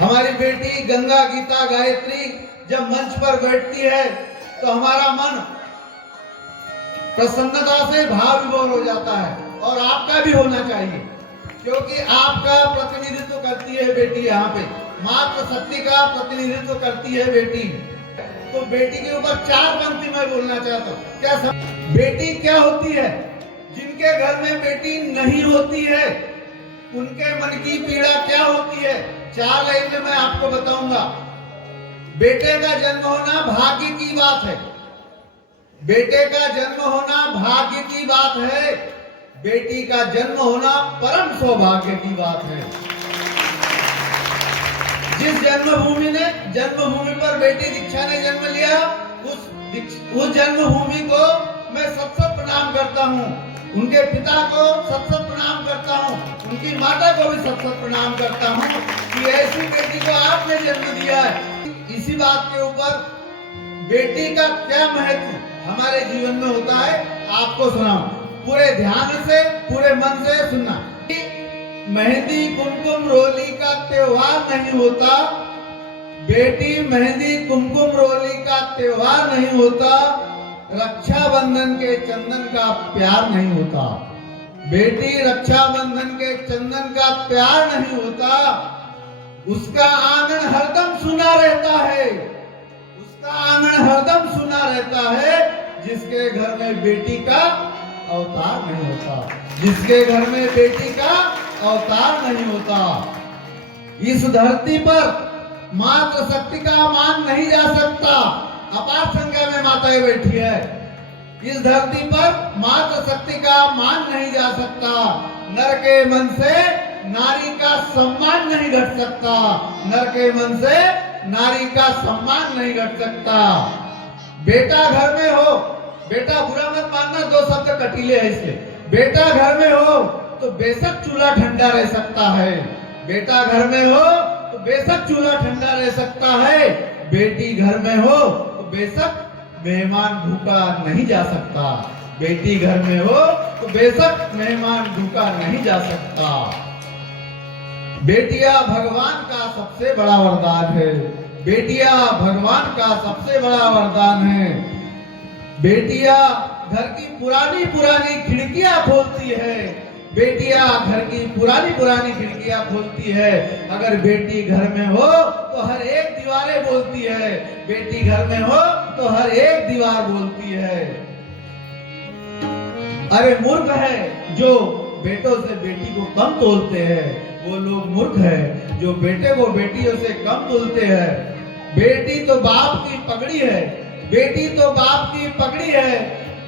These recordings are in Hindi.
हमारी बेटी गंगा गीता गायत्री जब मंच पर बैठती है तो हमारा मन प्रसन्नता से भाव विभोर हो जाता है, और आपका भी होना चाहिए, क्योंकि आपका प्रतिनिधित्व करती है बेटी। यहाँ पे मातृ शक्ति का प्रतिनिधित्व करती है बेटी। तो बेटी के ऊपर 4 पंक्ति मैं बोलना चाहता हूँ। क्या बेटी क्या होती है? जिनके घर में बेटी नहीं होती है उनके मन की पीड़ा क्या होती है? 4 लाइन में मैं आपको बताऊंगा। बेटे का जन्म होना भाग्य की बात है। बेटे का जन्म होना भाग्य की बात है। बेटी का जन्म होना परम सौभाग्य की बात है। जिस जन्मभूमि पर बेटी दीक्षा ने जन्म लिया, उस जन्मभूमि को मैं सत प्रणाम करता हूँ। उनके पिता को सत प्रणाम करता हूँ, उनकी माता को भी सत प्रणाम करता हूँ कि ऐसी बेटी को आपने जन्म दिया है। इसी बात के ऊपर बेटी का क्या महत्व हमारे जीवन में होता है आपको सुनाऊं। पूरे ध्यान से, पूरे मन से सुनना। मेहंदी कुमकुम रोली का त्योहार नहीं होता बेटी, मेहंदी कुमकुम रोली का त्योहार नहीं होता, रक्षाबंधन के चंदन का प्यार नहीं होता बेटी, रक्षाबंधन के चंदन का प्यार नहीं होता। उसका आंगन हरदम सुना रहता है, उसका आंगन हरदम सुना रहता है जिसके घर में बेटी का अवतार नहीं होता, जिसके घर में बेटी का अवतार नहीं होता। इस धरती पर मातृ शक्ति का मान नहीं जा सकता। अपार संख्या में माताएं बैठी है। इस धरती पर मातृ शक्ति का मान नहीं जा सकता। नर के मन से नारी का सम्मान नहीं घट सकता। नर के मन से नारी का सम्मान नहीं घट सकता। बेटा घर में हो, बेटा बुरा मत मानना, 2 शब्द कटीले हैं इसके। बेटा घर में हो तो बेशक चूल्हा ठंडा रह सकता है। बेटा घर में हो तो बेशक चूल्हा ठंडा रह सकता है। बेटी घर में हो तो बेशक मेहमान भूखा नहीं जा सकता। बेटी घर में हो तो बेशक मेहमान भूखा नहीं जा सकता। बेटियां भगवान का सबसे बड़ा वरदान है। बेटियां भगवान का सबसे बड़ा वरदान है। बेटियां घर की पुरानी खिड़कियां खोलती है। बेटियां घर की पुरानी खिड़कियां खोलती है। अगर बेटी घर में हो तो हर एक दीवारें बोलती है। बेटी घर में हो तो हर एक दीवार बोलती है। अरे मूर्ख है जो बेटों से बेटी को कम तोलते हैं। वो लोग मूर्ख है जो बेटे को बेटियों से कम तोलते हैं। बेटी तो बाप की पगड़ी है, बेटी तो बाप की पगड़ी है,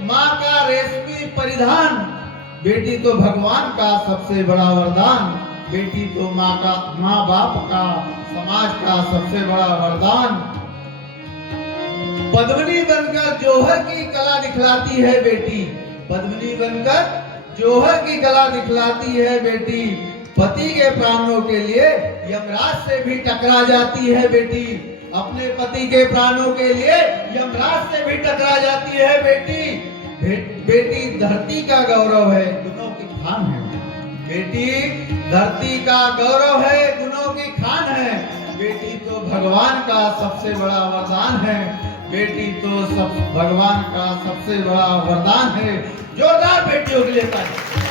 माँ का रेशमी परिधान। बेटी तो भगवान का सबसे बड़ा वरदान। बेटी तो माँ बाप का, समाज का सबसे बड़ा वरदान। पद्मिनी बनकर जौहर की कला दिखलाती है बेटी। पद्मिनी बनकर जौहर की कला दिखलाती है बेटी। पति के प्राणों के लिए यमराज से भी टकरा जाती है बेटी। अपने पति के प्राणों के लिए यमराज से भी टकरा जाती है बेटी। बेटी धरती का गौरव है, गुणों की खान है। बेटी धरती का गौरव है, गुणों की खान है। बेटी तो भगवान का सबसे बड़ा वरदान है। बेटी तो भगवान का सबसे बड़ा वरदान है। जोरदार बेटियों के लिए ताली।